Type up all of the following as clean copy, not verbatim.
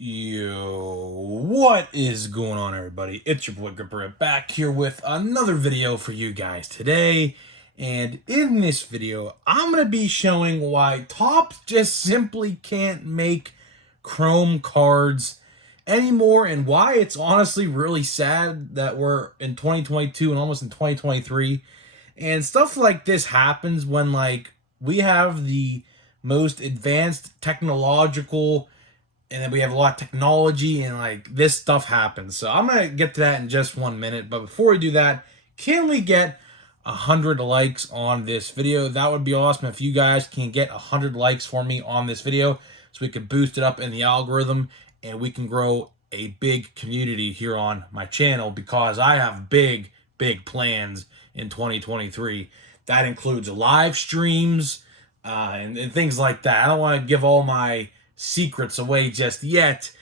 Yo, what is going on, everybody? It's your boy Gripper back here with another video for you guys today. And in this video, I'm going to be showing why Topps just simply can't make Chrome cards anymore, and why it's honestly really sad that we're in 2022 and almost in 2023. And stuff like this happens when, like, we have the most advanced technological, and then we have a lot of technology, and like this stuff happens. So I'm gonna get to that in just 1 minute, but before we do that, can we get 100 likes on this video? That would be awesome if you guys can get 100 likes for me on this video, so we can boost it up in the algorithm and we can grow a big community here on my channel, because I have big plans in 2023. That includes live streams and things like that. I don't want to give all my secrets away just yet,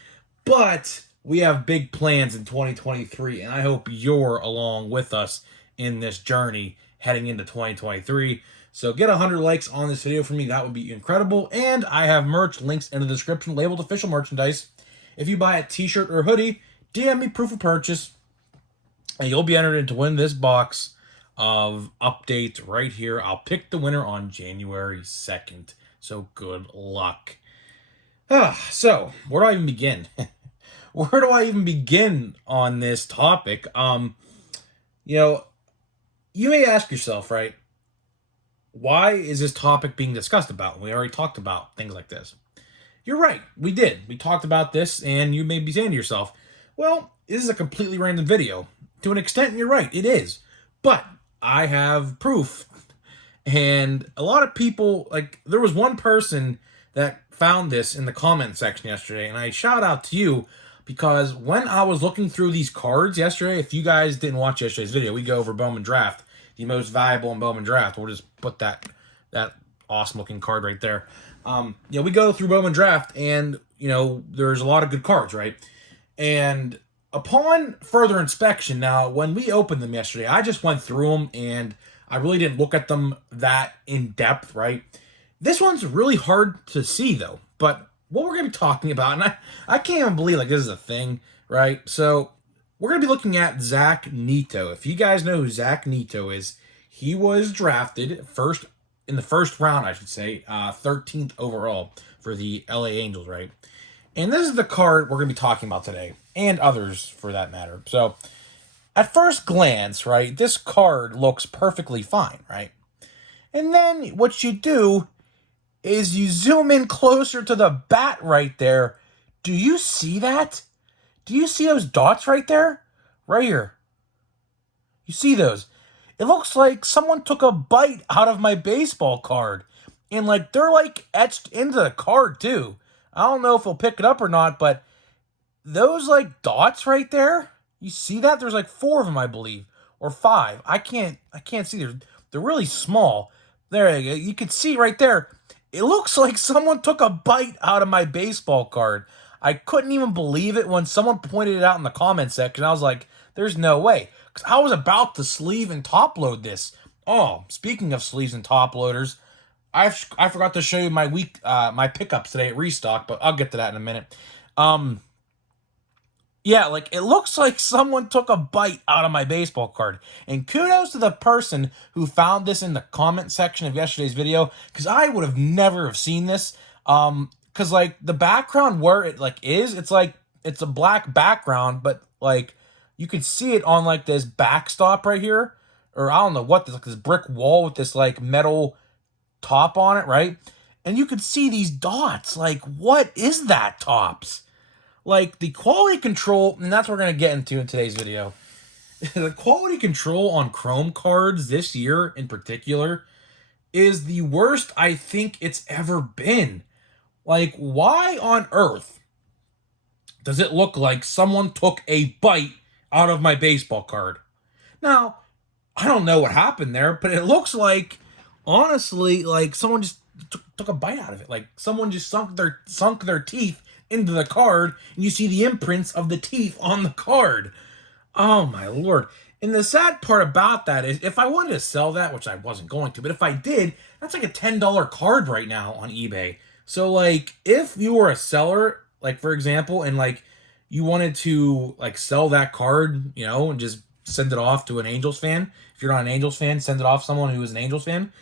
but we have big plans in 2023, and I hope you're along with us in this journey heading into 2023. So get 100 likes on this video for me. That would be incredible. And I have merch links in the description labeled official merchandise. If you buy a t-shirt or hoodie, DM me proof of purchase, and you'll be entered in to win this box of updates right here. I'll pick the winner on January 2nd. So good luck. So where do I even begin? Where do I even begin on this topic? You know, you may ask yourself, right? Why is this topic being discussed about? We already talked about things like this. You're right, we did. We talked about this, and you may be saying to yourself, well, this is a completely random video. To an extent, you're right, it is. But I have proof. And a lot of people, like, there was one person that found this in the comment section yesterday, and I shout out to you, because when I was looking through these cards yesterday, if you guys didn't watch yesterday's video, we go over Bowman Draft, the most valuable in Bowman Draft. We'll just put that awesome looking card right there. We go through Bowman Draft, and there's a lot of good cards, right? And upon further inspection, now when we opened them yesterday, I just went through them and I really didn't look at them that in depth, right? This one's really hard to see though, but what we're going to be talking about, and I can't even believe like this is a thing, right? So we're going to be looking at Zach Neto. If you guys know who Zach Neto is, he was drafted in the first round, I should say, 13th overall for the LA Angels, right? And this is the card we're going to be talking about today, and others for that matter. So at first glance, right, this card looks perfectly fine, right? And then what you do is you zoom in closer to the bat right there. Do you see that? Do you see those dots right there? Right here. You see those? It looks like someone took a bite out of my baseball card. And like they're like etched into the card too. I don't know if we'll pick it up or not, but those like dots right there, you see that? There's like 4 of them, I believe, or 5. I can't see. They're really small. There you go. You can see right there. It looks like someone took a bite out of my baseball card. I couldn't even believe it when someone pointed it out in the comment section. I was like, there's no way. Because I was about to sleeve and top load this. Oh, speaking of sleeves and top loaders, I forgot to show you my pickups today at Restock, but I'll get to that in a minute. Yeah, like it looks like someone took a bite out of my baseball card. And kudos to the person who found this in the comment section of yesterday's video, because I would have never have seen this. Because like the background where it like is, it's like it's a black background, but like you can see it on like this backstop right here, or I don't know what, like this brick wall with this like metal top on it, right? And you could see these dots. Like, what is that, Topps? Like, the quality control, and that's what we're going to get into in today's video. The quality control on Chrome cards this year in particular is the worst I think it's ever been. Like, why on earth does it look like someone took a bite out of my baseball card? Now, I don't know what happened there, but it looks like, honestly, like someone just took a bite out of it. Like, someone just sunk their teeth into the card, and you see the imprints of the teeth on the card. Oh my lord. And the sad part about that is, if I wanted to sell that, which I wasn't going to, but if I did, that's like a $10 card right now on eBay. So like, if you were a seller, like for example, and like you wanted to like sell that card, you know, and just send it off to an Angels fan. If you're not an Angels fan, send it off to someone who is an Angels fan.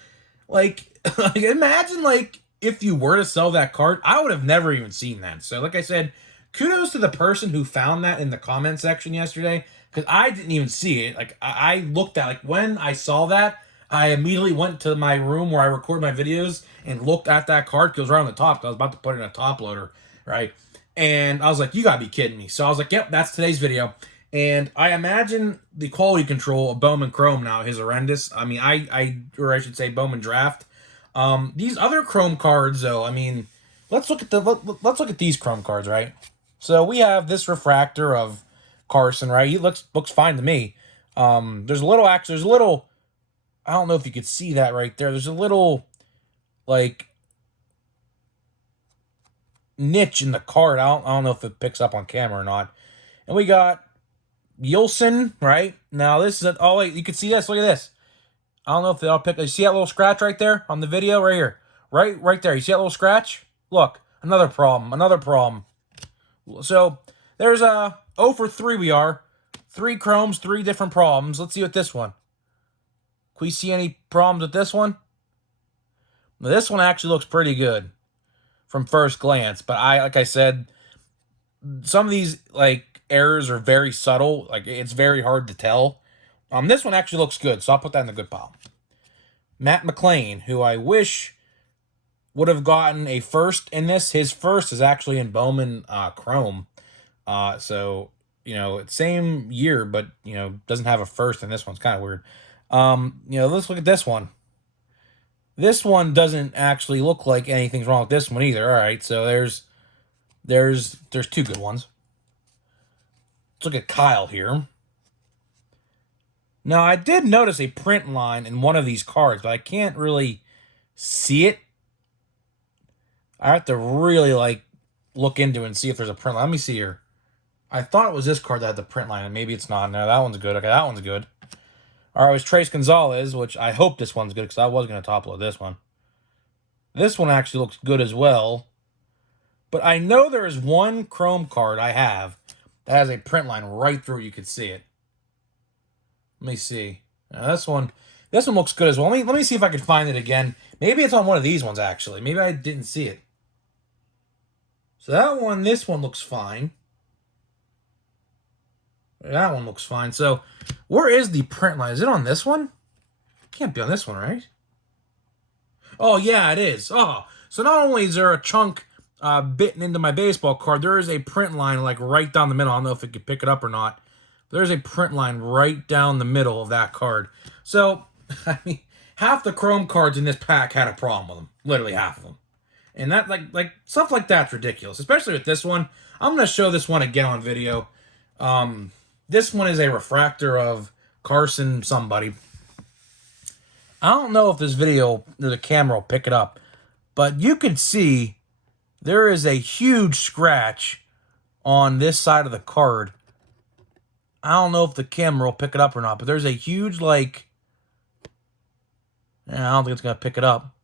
Like, like imagine like if you were to sell that card, I would have never even seen that. So like I said, kudos to the person who found that in the comment section yesterday, because I didn't even see it. Like I looked at, like when I saw that, I immediately went to my room where I record my videos and looked at that card because it was right on the top, because I was about to put it in a top loader, right? And I was like, you gotta be kidding me. So I was like, yep, that's today's video. And I imagine the quality control of Bowman Chrome now is horrendous. I mean, or I should say Bowman Draft. These other Chrome cards, though, I mean, let's look at these Chrome cards, right? So we have this refractor of Carson, right? He looks fine to me. There's a little, I don't know if you could see that right there. There's a little, like, niche in the card. I don't know if it picks up on camera or not. And we got Yulson, right? Now, this is oh, wait, you can see this. Look at this. I don't know if they'll pick. You see that little scratch right there on the video right here? Right there. You see that little scratch? Look, another problem. So, there's a 0 for 3 we are. 3 chromes, 3 different problems. Let's see what this one. Can we see any problems with this one? Now, this one actually looks pretty good from first glance, but like I said, some of these like errors are very subtle. Like it's very hard to tell. This one actually looks good, so I'll put that in the good pile. Matt McLain, who I wish would have gotten a first in this. His first is actually in Bowman Chrome. So, you know, same year, but, you know, doesn't have a first in this one. It's kind of weird. You know, let's look at this one. This one doesn't actually look like anything's wrong with this one either. All right, so there's 2 good ones. Let's look at Kyle here. Now, I did notice a print line in one of these cards, but I can't really see it. I have to really, like, look into it and see if there's a print line. Let me see here. I thought it was this card that had the print line, and maybe it's not. No, that one's good. Okay, that one's good. All right, it was Trace Gonzalez, which I hope this one's good, because I was going to top load this one. This one actually looks good as well. But I know there is one Chrome card I have that has a print line right through. You could see it. Let me see. Now this one looks good as well. Let me see if I can find it again. Maybe it's on one of these ones, actually. Maybe I didn't see it. So this one looks fine. That one looks fine. So where is the print line? Is it on this one? Can't be on this one, right? Oh, yeah, it is. Oh, so not only is there a chunk bitten into my baseball card, there is a print line like right down the middle. I don't know if it could pick it up or not. There's a print line right down the middle of that card. So, I mean, half the Chrome cards in this pack had a problem with them. Literally half of them. And that, like stuff like that's ridiculous. Especially with this one. I'm going to show this one again on video. This one is a refractor of Carson somebody. I don't know if this video, the camera will pick it up. But you can see there is a huge scratch on this side of the card. I don't know if the camera will pick it up or not, but there's a huge, like, I don't think it's going to pick it up.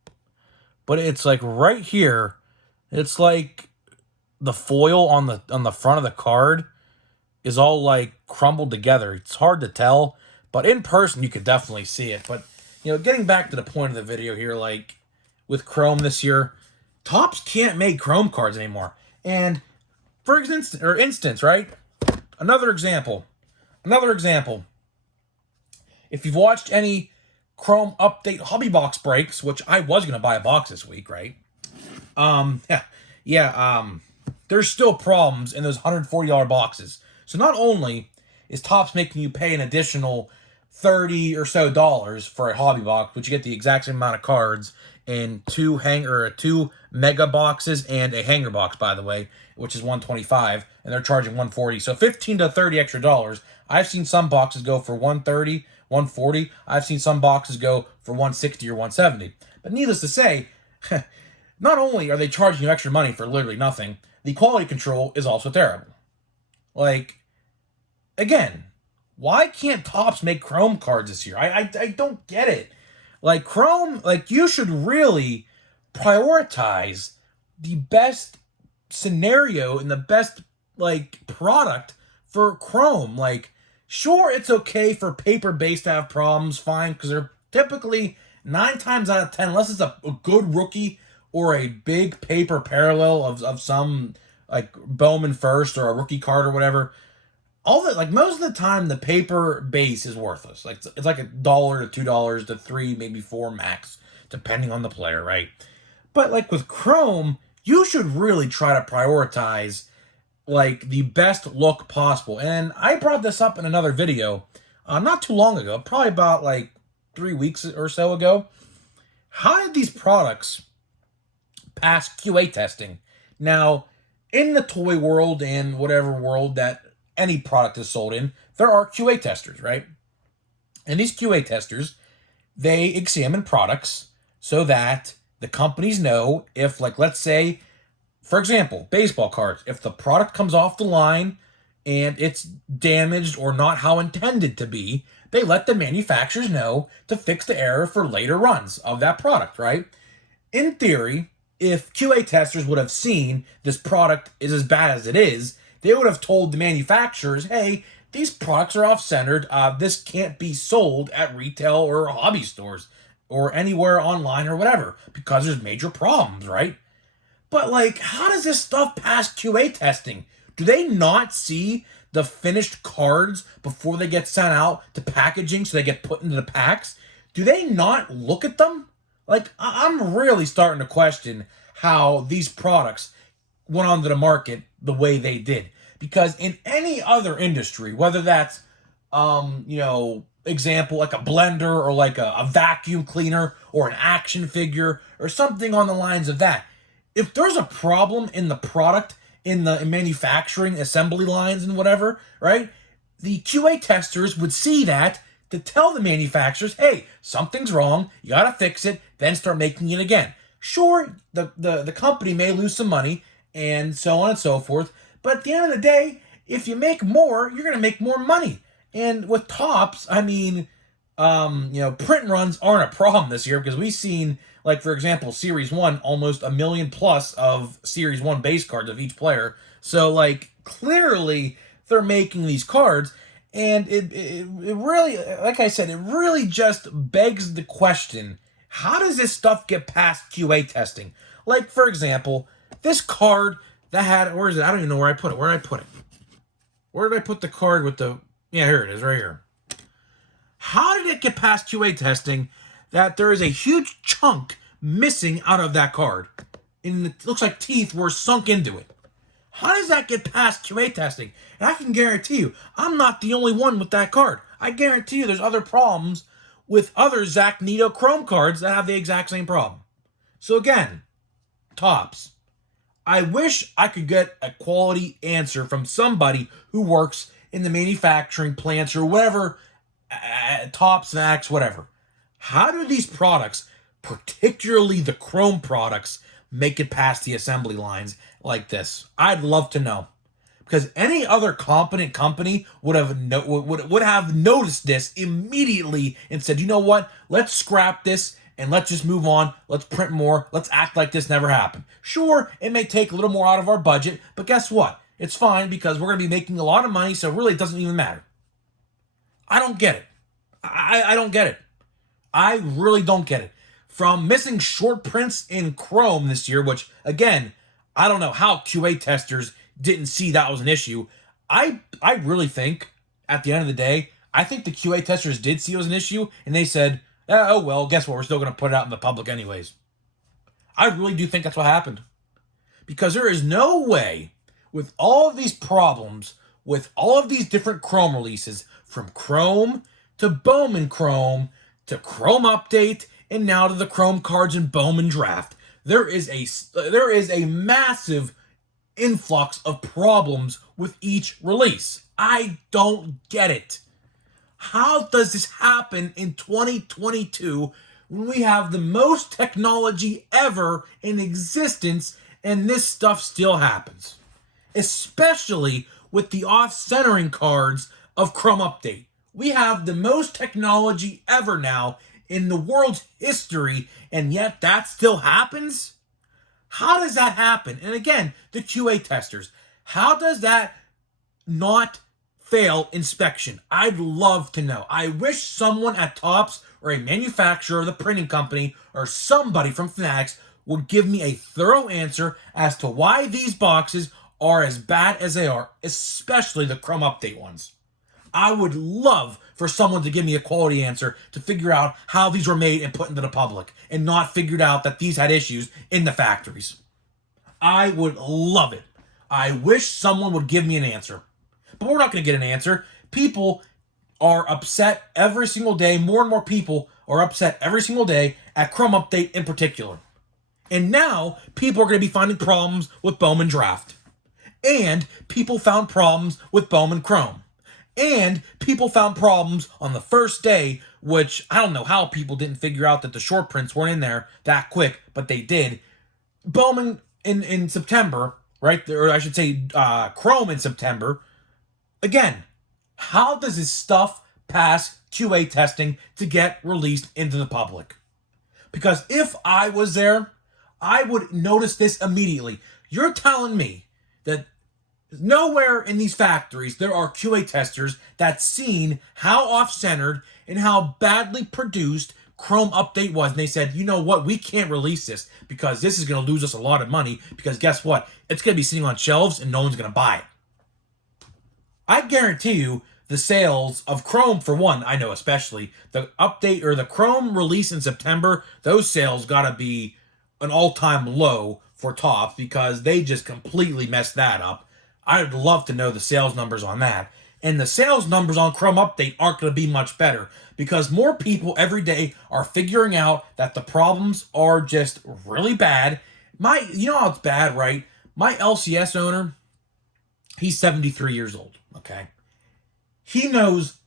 But it's like right here. It's like the foil on the front of the card is all like crumbled together. It's hard to tell, but in person you could definitely see it. But, you know, getting back to the point of the video here, like with Chrome this year, Topps can't make Chrome cards anymore. And for instance, right? Another example. If you've watched any Chrome update hobby box breaks, which I was going to buy a box this week, right? There's still problems in those $140 boxes. So not only is Topps making you pay an additional $30 or so for a hobby box, which you get the exact same amount of cards in 2 mega boxes and a hanger box, by the way, which is $125, and they're charging $140. So $15 to $30 extra dollars. I've seen some boxes go for $130, $140. I've seen some boxes go for $160 or $170. But needless to say, not only are they charging you extra money for literally nothing, the quality control is also terrible. Like, again, why can't Topps make Chrome cards this year? I don't get it. Like, Chrome, like, you should really prioritize the best scenario and the best like product for Chrome. Like, sure, it's okay for paper based to have problems, fine, because they're typically 9 times out of 10, unless it's a good rookie or a big paper parallel of some like Bowman first or a rookie card or whatever. All that, like, most of the time the paper base is worthless. Like, it's like $1 to $2 to 3, maybe 4 max, depending on the player, right? But like with Chrome, you should really try to prioritize like the best look possible. And I brought this up in another video not too long ago, probably about like 3 weeks or so ago. How did these products pass QA testing? Now, in the toy world and whatever world that any product is sold in, there are QA testers, right? And these QA testers, they examine products so that the companies know if, like, let's say, for example, baseball cards, if the product comes off the line and it's damaged or not how intended to be, they let the manufacturers know to fix the error for later runs of that product, right? In theory, if QA testers would have seen this product is as bad as it is, they would have told the manufacturers, hey, these products are off-centered. This can't be sold at retail or hobby stores or anywhere online or whatever because there's major problems, right? But, like, how does this stuff pass QA testing? Do they not see the finished cards before they get sent out to packaging so they get put into the packs? Do they not look at them? Like, I'm really starting to question how these products went onto the market the way they did. Because in any other industry, whether that's, example, like a blender or like a vacuum cleaner or an action figure or something on the lines of that, if there's a problem in the product, in the manufacturing assembly lines and whatever, right, the QA testers would see that to tell the manufacturers, hey, something's wrong, you gotta fix it, then start making it again. Sure, the company may lose some money and so on and so forth, but at the end of the day, if you make more, you're gonna make more money. And with Topps, I mean, print runs aren't a problem this year because we've seen, like, for example, Series 1, almost 1 million plus of Series 1 base cards of each player. So, like, clearly they're making these cards. And it really, like I said, it really just begs the question, how does this stuff get past QA testing? Like, for example, this card that had, where is it? I don't even know where I put it. Where did I put it? Where did I put the card with the, yeah, here it is, right here. How did it get past QA testing that there is a huge chunk missing out of that card? And it looks like teeth were sunk into it. How does that get past QA testing? And I can guarantee you, I'm not the only one with that card. I guarantee you there's other problems with other Zach Neto Chrome cards that have the exact same problem. So again, Topps, I wish I could get a quality answer from somebody who works in the manufacturing plants or whatever, Topps, Vax, whatever. How do these products, particularly the Chrome products, make it past the assembly lines like this? I'd love to know. Because any other competent company would have would have noticed this immediately and said, you know what, let's scrap this and let's just move on. Let's print more. Let's act like this never happened. Sure, it may take a little more out of our budget, but guess what? It's fine because we're going to be making a lot of money, so really it doesn't even matter. I don't get it. I don't get it. I really don't get it. From missing short prints in Chrome this year, which, again, I don't know how QA testers didn't see that was an issue. I really think, at the end of the day, I think the QA testers did see it was an issue, and they said, oh, well, guess what? We're still going to put it out in the public anyways. I really do think that's what happened. Because there is no way, with all of these problems, with all of these different Chrome releases, from Chrome to Bowman Chrome to Chrome Update, and now to the Chrome cards and Bowman Draft, there is a massive influx of problems with each release. I don't get it. How does this happen in 2022 when we have the most technology ever in existence and this stuff still happens? Especially with the off-centering cards of Chrome Update. We have the most technology ever now in the world's history, and yet that still happens? How does that happen? And again, the QA testers, how does that not fail inspection? I'd love to know. I wish someone at Topps or a manufacturer, the printing company, or somebody from Fanatics would give me a thorough answer as to why these boxes are as bad as they are, especially the Chrome Update ones. I would love for someone to give me a quality answer to figure out how these were made and put into the public and not figured out that these had issues in the factories. I would love it. I wish someone would give me an answer. But we're not going to get an answer. People are upset every single day. More and more people are upset every single day at Chrome Update in particular. And now people are going to be finding problems with Bowman Draft. And people found problems with Bowman Chrome. And people found problems on the first day, which I don't know how people didn't figure out that the short prints weren't in there that quick, but they did. Bowman in September, right? Or I should say Chrome in September. Again, how does this stuff pass QA testing to get released into the public? Because if I was there, I would notice this immediately. You're telling me that nowhere in these factories there are QA testers that's seen how off-centered and how badly produced Chrome Update was. And they said, you know what, we can't release this because this is going to lose us a lot of money because guess what? It's going to be sitting on shelves and no one's going to buy it. I guarantee you the sales of Chrome, for one, I know especially, the update or the Chrome release in September, those sales got to be an all-time low for Topps because they just completely messed that up. I'd love to know the sales numbers on that. And the sales numbers on Chrome Update aren't going to be much better because more people every day are figuring out that the problems are just really bad. You know how it's bad, right? My LCS owner, he's 73 years old, okay? He knows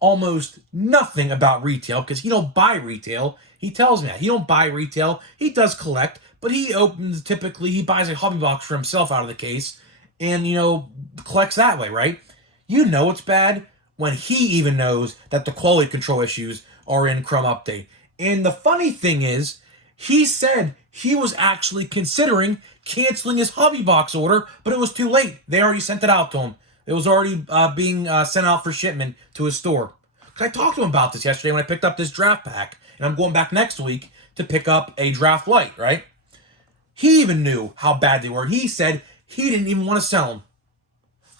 almost nothing about retail because he don't buy retail. He tells me that. He don't buy retail. He does collect, but he buys a hobby box for himself out of the case and, collects that way, right? You know it's bad when he even knows that the quality control issues are in Chrome Update. And the funny thing is, he said he was actually considering canceling his hobby box order, but it was too late. They already sent it out to him. It was already being sent out for shipment to his store. I talked to him about this yesterday when I picked up this draft pack, and I'm going back next week to pick up a draft light, right? He even knew how bad they were. He said he didn't even want to sell them.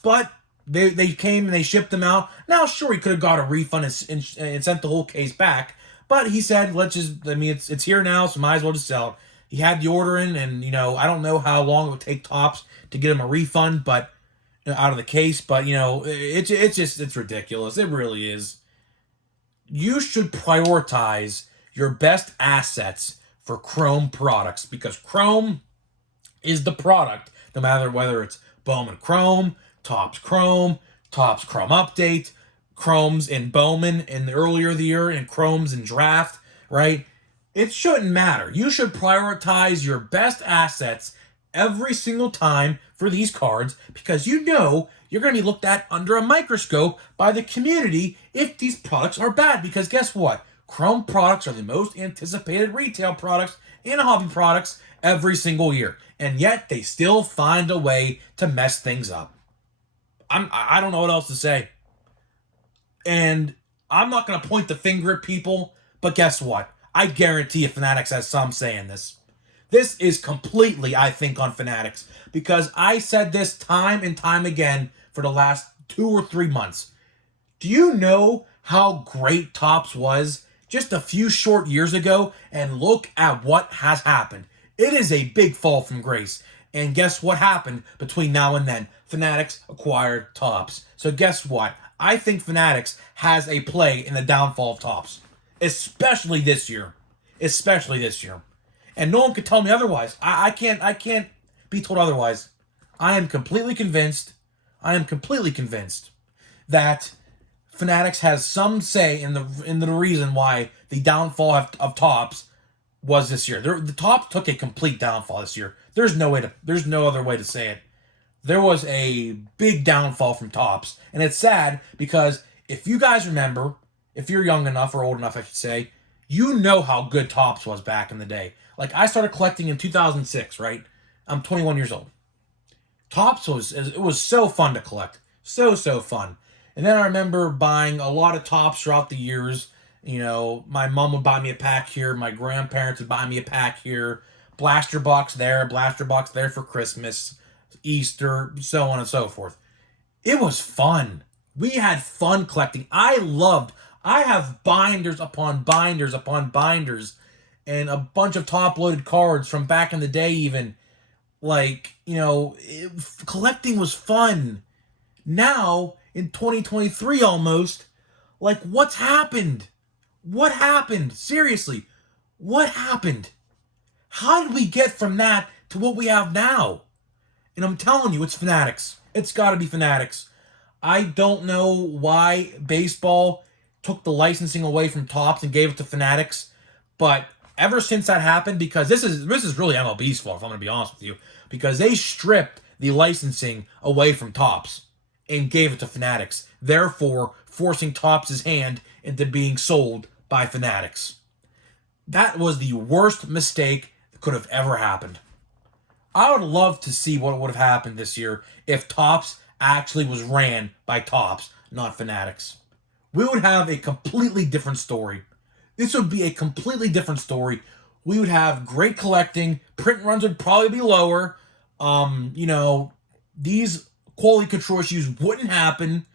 But they came and they shipped them out. Now, sure, he could have got a refund and sent the whole case back. But he said, it's here now, so might as well just sell it. He had the order in, and, I don't know how long it would take Topps to get him a refund, but out of the case. But, it's ridiculous. It really is. You should prioritize your best assets for Chrome products because Chrome is the product, no matter whether it's Bowman Chrome, Topps Chrome Update, Chromes in Bowman in the earlier of the year, and Chromes in Draft, right? It shouldn't matter. You should prioritize your best assets every single time for these cards because you're going to be looked at under a microscope by the community if these products are bad. Because guess what? Chrome products are the most anticipated retail products and hobby products every single year. And yet they still find a way to mess things up. I don't know what else to say. And I'm not going to point the finger at people, but guess what? I guarantee you Fanatics has some say in this. This is completely, I think, on Fanatics because I said this time and time again for the last 2 or 3 months. Do you know how great Topps was just a few short years ago? And look at what has happened. It is a big fall from grace. And guess what happened between now and then? Fanatics acquired Topps. So guess what? I think Fanatics has a play in the downfall of Topps. Especially this year. And no one could tell me otherwise. I can't be told otherwise. I am completely convinced that Fanatics has some say in the reason why the downfall of Topps was this year. The Topps took a complete downfall this year. There's no other way to say it. There was a big downfall from Topps, and it's sad because if you guys remember, if you're young enough or old enough, I should say, you know how good Topps was back in the day. Like I started collecting in 2006, right? I'm 21 years old. Topps it was so fun to collect. So fun. And then I remember buying a lot of Topps throughout the years. You know, my mom would buy me a pack here, my grandparents would buy me a pack here, blaster box there for Christmas, Easter, so on and so forth. It was fun. We had fun collecting. I have binders upon binders upon binders and a bunch of top loaded cards from back in the day, even. Like, collecting was fun. Now, in 2023 almost, like, what's happened? What happened? Seriously, what happened? How did we get from that to what we have now? And I'm telling you, it's Fanatics. It's got to be Fanatics. I don't know why baseball took the licensing away from Topps and gave it to Fanatics, but ever since that happened, because this is really MLB's fault, if I'm going to be honest with you, because they stripped the licensing away from Topps and gave it to Fanatics, therefore forcing Topps' hand into being sold by Fanatics. That was the worst mistake that could have ever happened. I would love to see what would have happened this year if Topps actually was ran by Topps, not Fanatics. We would have a completely different story. This would be a completely different story. We would have great collecting. Print runs would probably be lower. These quality control issues wouldn't happen.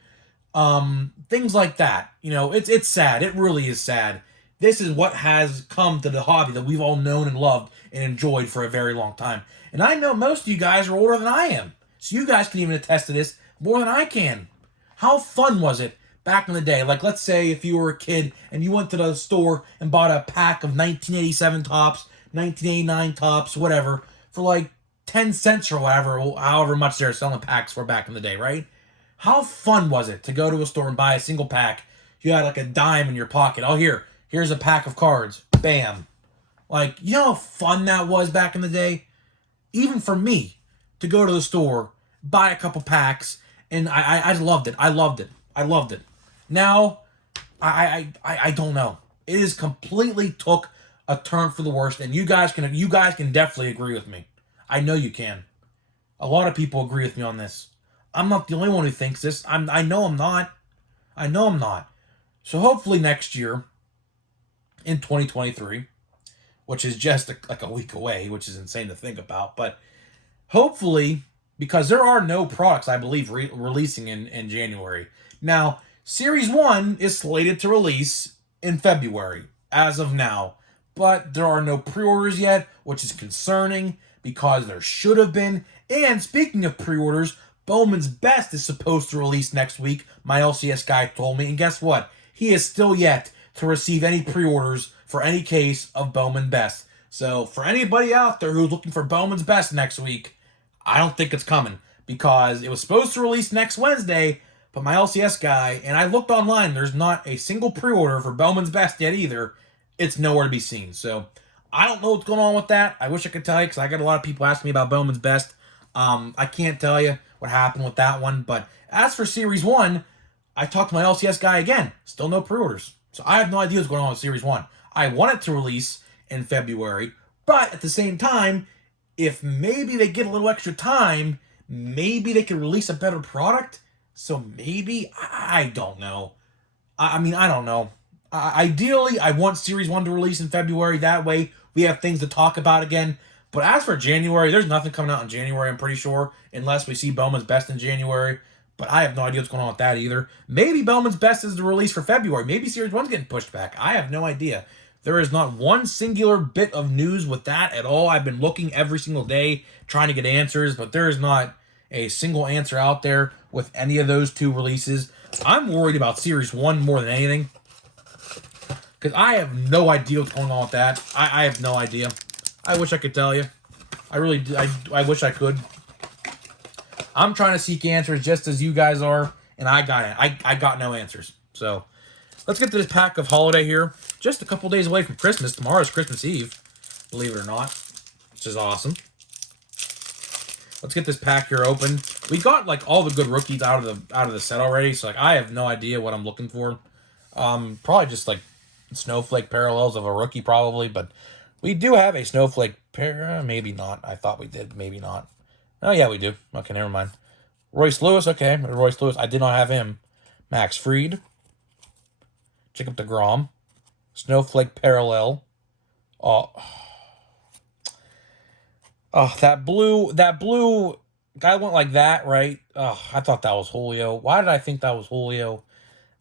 Things like that. It's sad. It really is sad. This is what has come to the hobby that we've all known and loved and enjoyed for a very long time. And I know most of you guys are older than I am. So you guys can even attest to this more than I can. How fun was it back in the day? Like, let's say if you were a kid and you went to the store and bought a pack of 1987 Topps, 1989 Topps, whatever, for like 10 cents or whatever, however much they're selling packs for back in the day, right? How fun was it to go to a store and buy a single pack? You had like a dime in your pocket. Oh, here's a pack of cards. Bam. Like, you know how fun that was back in the day? Even for me, to go to the store, buy a couple packs, and I loved it. I loved it. Now, I don't know. It is completely took a turn for the worst, and you guys can definitely agree with me. I know you can. A lot of people agree with me on this. I'm not the only one who thinks this. I know I'm not. I know I'm not. So hopefully next year, in 2023, which is just like a week away, which is insane to think about, but hopefully, because there are no products, I believe, releasing in January. Now, Series 1 is slated to release in February, as of now, but there are no pre-orders yet, which is concerning, because there should have been. And speaking of pre-orders, Bowman's Best is supposed to release next week, my LCS guy told me, and guess what? He is still yet to receive any pre-orders for any case of Bowman Best. So for anybody out there who's looking for Bowman's Best next week, I don't think it's coming, because it was supposed to release next Wednesday, but my LCS guy, and I looked online, there's not a single pre-order for Bowman's Best yet either. It's nowhere to be seen. So I don't know what's going on with that. I wish I could tell you, because I got a lot of people asking me about Bowman's Best. I can't tell you what happened with that one. But as for Series 1, I talked to my LCS guy again. Still no pre-orders. So I have no idea what's going on with Series 1. I want it to release in February, but at the same time, if maybe they get a little extra time, maybe they could release a better product. So maybe, I don't know. I mean, I don't know. Ideally, I want Series 1 to release in February. That way, we have things to talk about again. But as for January, there's nothing coming out in January, I'm pretty sure, unless we see Bowman's Best in January. But I have no idea what's going on with that either. Maybe Bowman's Best is the release for February. Maybe Series 1's getting pushed back. I have no idea. There is not one singular bit of news with that at all. I've been looking every single day trying to get answers, but there is not a single answer out there with any of those two releases. I'm worried about Series 1 more than anything, because I have no idea what's going on with that. I have no idea. I wish I could tell you. I really do. I wish I could. I'm trying to seek answers just as you guys are, and I got it. I got no answers. So let's get to this pack of holiday here. Just a couple days away from Christmas. Tomorrow's Christmas Eve, believe it or not, which is awesome. Let's get this pack here open. We got like all the good rookies out of the set already, so like I have no idea what I'm looking for. Probably just like snowflake parallels of a rookie, probably, but We do have a Snowflake pair. Maybe not. I thought we did. Maybe not. Oh, yeah, we do. Okay, never mind. Royce Lewis. Okay, Royce Lewis. I did not have him. Max Fried. Jacob deGrom. Snowflake parallel. Oh, oh, that blue guy went like that, right? Oh, I thought that was Julio. Why did I think that was Julio?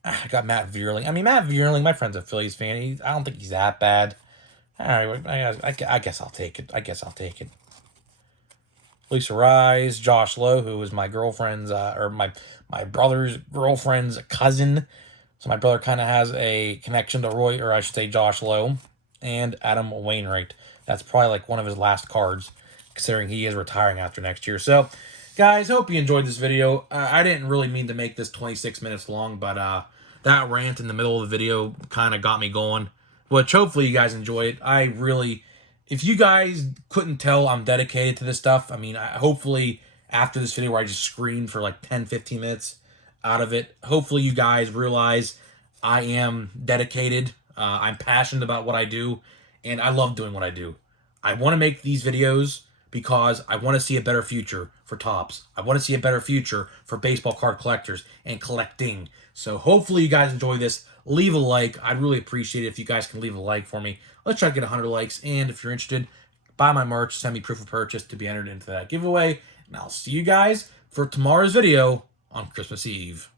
I got Matt Vierling. I mean, Matt Vierling, my friend's a Phillies fan. I don't think he's that bad. All right, I guess I'll take it. I guess I'll take it. Lisa Rise, Josh Lowe, who is my girlfriend's, or my brother's girlfriend's cousin. So my brother kind of has a connection to Roy, or I should say Josh Lowe, and Adam Wainwright. That's probably like one of his last cards, considering he is retiring after next year. So, guys, hope you enjoyed this video. I didn't really mean to make this 26 minutes long, but that rant in the middle of the video kind of got me going, which hopefully you guys enjoyed. If you guys couldn't tell, I'm dedicated to this stuff. I mean, hopefully after this video where I just screamed for like 10, 15 minutes out of it, hopefully you guys realize I am dedicated. I'm passionate about what I do, and I love doing what I do. I want to make these videos because I want to see a better future for Topps. I want to see a better future for baseball card collectors and collecting. So hopefully you guys enjoy this. Leave a like. I'd really appreciate it if you guys can leave a like for me. Let's try to get 100 likes. And if you're interested, buy my merch. Send me proof of purchase to be entered into that giveaway. And I'll see you guys for tomorrow's video on Christmas Eve.